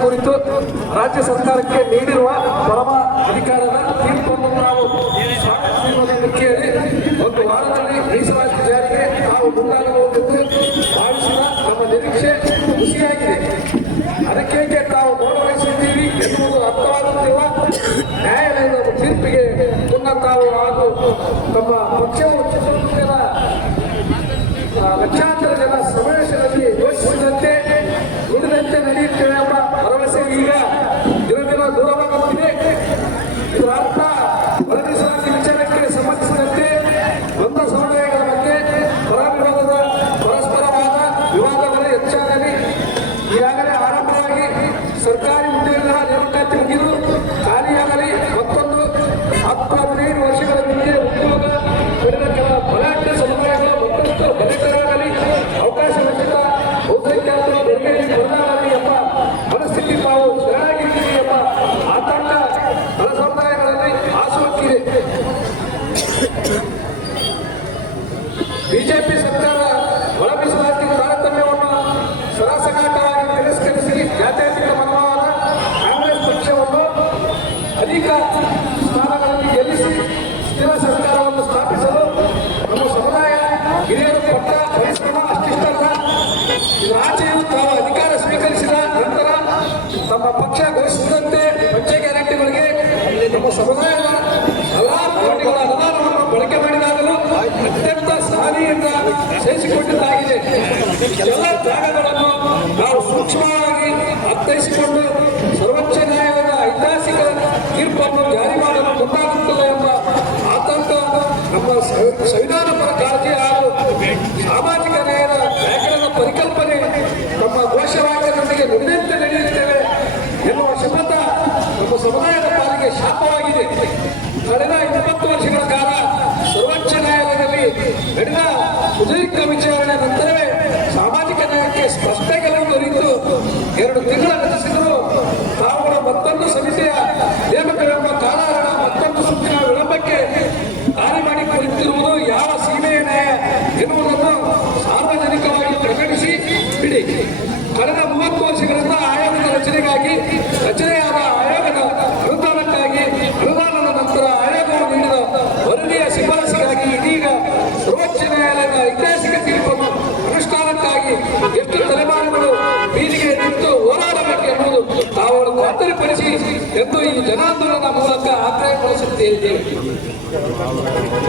ಕುರಿತು ರಾಜ್ಯ ಸರ್ಕಾರಕ್ಕೆ ನೀಡಿರುವ ಪರಮ ಅಧಿಕಾರದ ತೀರ್ಪನ್ನು ನಾವು ಕೇಳಿ ಒಂದು ವಾರದಲ್ಲಿ ಮೀಸಲಾತಿ ಜಾರಿಗೆ ನಾವು ಮುಂದಾಗಬಹುದೆಂದು ಭಾವಿಸಿದ ನಮ್ಮ ನಿರೀಕ್ಷೆ ಖುಷಿಯಾಗಿದೆ. ಅದಕ್ಕೇಕೆ ತಾವು ಗೌರವಿಸಿದ್ದೀರಿ ಎನ್ನುವುದು ಅರ್ಥವಾಗುತ್ತಿರುವ ನ್ಯಾಯಾಲಯದ ತೀರ್ಪಿಗೆ ಮುನ್ನ ತಾವು ಹಾಗೂ ತಮ್ಮ ಪಕ್ಷವು ದಿನ ದಿನ ದೂರವಾಗುತ್ತಿದೆ ಇದರ ಅರ್ಥ ವರದಿಸಲಾತಿ ವಿಚಾರಕ್ಕೆ ಸಂಬಂಧಿಸಿದಂತೆ ಬಂದ ಬಿಜೆಪಿ ಸರ್ಕಾರ ಒಳ ಮೀಸಲಾತಿ ತಾರತಮ್ಯವನ್ನು ಸರಾಸಗಾಟವಾಗಿ ತಿರಸ್ಕರಿಸಿ ಜಾತ್ಯತೀತ ಮನೋಭಾವದ ಕಾಂಗ್ರೆಸ್ ಪಕ್ಷವನ್ನು ಅಧಿಕ ಸ್ಥಾನಗಳಲ್ಲಿ ಗೆಲ್ಲಿಸಿ ಸ್ಥಿರ ಸರ್ಕಾರವನ್ನು ಸ್ಥಾಪಿಸಲು ನಮ್ಮ ಸಮುದಾಯ ಹಿರಿಯರು ಕೊಟ್ಟ ಪರಿಶ್ರಮ ಅಷ್ಟಿಷ್ಟಲ್ಲ ರಾಜ್ಯವು ತಾವು ಅಧಿಕಾರ ಸ್ವೀಕರಿಸಿದ ನಂತರ ತಮ್ಮ ಪಕ್ಷ ಘೋಷಿಸಿದಂತೆ ಪಂಚ ಗ್ಯಾರಂಟಿಗಳಿಗೆ ನಮ್ಮ ಸಮುದಾಯದ ಕೋಟಿಗಳ ಅನುದಾನವನ್ನು ಬಳಕೆ ಮಾಡಿದಾಗಲೂ ಅತ್ಯಂತ ಸಹನೆಯಿಂದ ಸೇರಿಸಿಕೊಂಡಿದ್ದಾಗಿದೆ. ಎಲ್ಲ ಜಾಗಗಳನ್ನು ನಾವು ಸೂಕ್ಷ್ಮವಾಗಿ ಅರ್ಥೈಸಿಕೊಂಡು ಸರ್ವೋಚ್ಚ ನ್ಯಾಯಾಲಯದ ಐತಿಹಾಸಿಕ ತೀರ್ಪನ್ನು ಜಾರಿ ಮಾಡಲು ಮುಂದಾಗುತ್ತಿಲ್ಲ ಎಂಬ ಆತಂಕ ನಮ್ಮ ಸಂವಿ- ಸಂವಿಧಾನ ಪರ ಕಾಳಜಿ ಹಾಗೂ ಸಾಮಾಜಿಕ ನ್ಯಾಯದ ವ್ಯಾಕರಣ ಪರಿಕಲ್ಪನೆ ನಮ್ಮ ಘೋಷವಾಕ್ಯದೊಂದಿಗೆ ನುಡಿದಂತೆ ನಡೆಯುತ್ತೇವೆ ಎನ್ನುವ ಶಪಥ ನಮ್ಮ ಸಮುದಾಯದ ಪಾಲಿಗೆ ಕಳೆದ ಇಪ್ಪತ್ತು ವರ್ಷಗಳ ಕಾಲ ಸರ್ವೋಚ್ಚ ನ್ಯಾಯಾಲಯದಲ್ಲಿ ನಡೆದ ಸುದೀರ್ಘ ವಿಚಾರಣೆ ನಂತರವೇ ಸಾಮಾಜಿಕ ನ್ಯಾಯಕ್ಕೆ ಸ್ಪಷ್ಟ ಗೆಲುವು ದೊರೆಯಿತು. ಎರಡು ತಿಂಗಳ ನಡೆಸಿದರು ತಾವುಗಳ ಮತ್ತೊಂದು ಸಮಿತಿಯ ನೇಮಕವೆಂಬ ಕಾಲಹರಣ ಮತ್ತೊಂದು ಸುತ್ತಿನ ವಿಳಂಬಕ್ಕೆ ದಾರಿ ಮಾಡಿ ಕುಳಿತಿರುವುದು ಯಾವ ಸೀಮೆಯ ನ್ಯಾಯ ಎನ್ನುವುದನ್ನು ಸಾರ್ವಜನಿಕವಾಗಿ ಪ್ರಕಟಿಸಿ ಬಿಡಿ. ಕಳೆದ ಮೂವತ್ತು ವರ್ಷಗಳಿಂದ ಆಯೋಗದ ರಚನೆಗಾಗಿ ರಚನೆಯಾದ ಆಯೋಗದ ಅನುದಾನಕ್ಕಾಗಿ ಅನುದಾನದ ನಂತರ ಆಯೋಗವು ನೀಡಿದ ವರದಿಯ ಶಿಫಾರಸಿಗಾಗಿ ಇದೀಗ ಸರ್ವೋಚ್ಚ ನ್ಯಾಯಾಲಯದ ಐತಿಹಾಸಿಕ ತೀರ್ಪನ್ನು ಅನುಷ್ಠಾನಕ್ಕಾಗಿ ಎಷ್ಟು ತಲೆಮಾರುಗಳು ಬೀದಿಗೆ ನಿಂತು ಹೋರಾಡಬೇಕು ಎಂಬುದು ತಾವುಗಳು ಖಾತರಿಪಡಿಸಿ ಎಂದು ಈ ಜನಾಂದೋಲನ ಮೂಲಕ ಆಗ್ರಹಪಡಿಸುತ್ತೇವೆ.